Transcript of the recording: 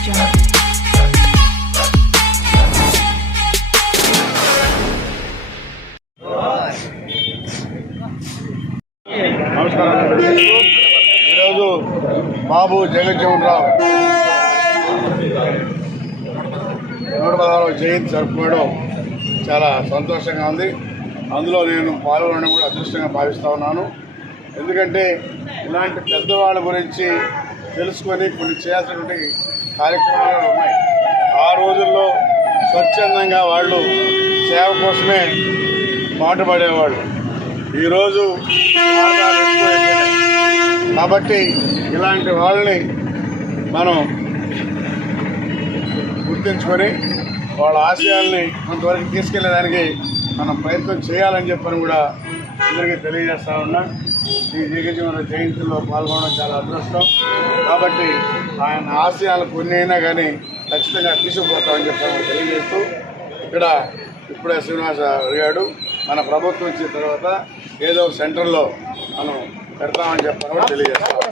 నమస్కారం ఈరోజు బాబు జగజ్జీవన్ రావు నూట పదహారవ జయంతి జరుపుకోవడం చాలా సంతోషంగా ఉంది. అందులో నేను పాల్గొనడం కూడా అదృష్టంగా భావిస్తూ ఉన్నాను. ఎందుకంటే ఇలాంటి పెద్దవాళ్ళ గురించి తెలుసుకొని కొన్ని చేయాల్సినటువంటి కార్యక్రమాలు ఉన్నాయి. ఆ రోజుల్లో స్వచ్ఛందంగా వాళ్ళు సేవ కోసమే పాటుపడేవాళ్ళు ఈరోజు కాబట్టి ఇలాంటి వాళ్ళని మనం గుర్తించుకొని వాళ్ళ ఆశయాల్ని కొంతవరకు తీసుకెళ్ళేదానికి మనం ప్రయత్నం చేయాలని చెప్పని కూడా అందరికీ తెలియజేస్తా ఉన్నా. ఈ జీవిత జయంతిలో పాల్గొనడం చాలా అదృష్టం. కాబట్టి ఆయన ఆశయాలు కొన్ని అయినా కానీ ఖచ్చితంగా తీసుకుపోతామని చెప్పాము తెలియజేస్తూ ఇక్కడ ఇప్పుడే శ్రీనివాస అడిగాడు మన ప్రభుత్వం వచ్చిన తర్వాత ఏదో సెంటర్లో మనం పెడతామని చెప్పని తెలియజేస్తాం.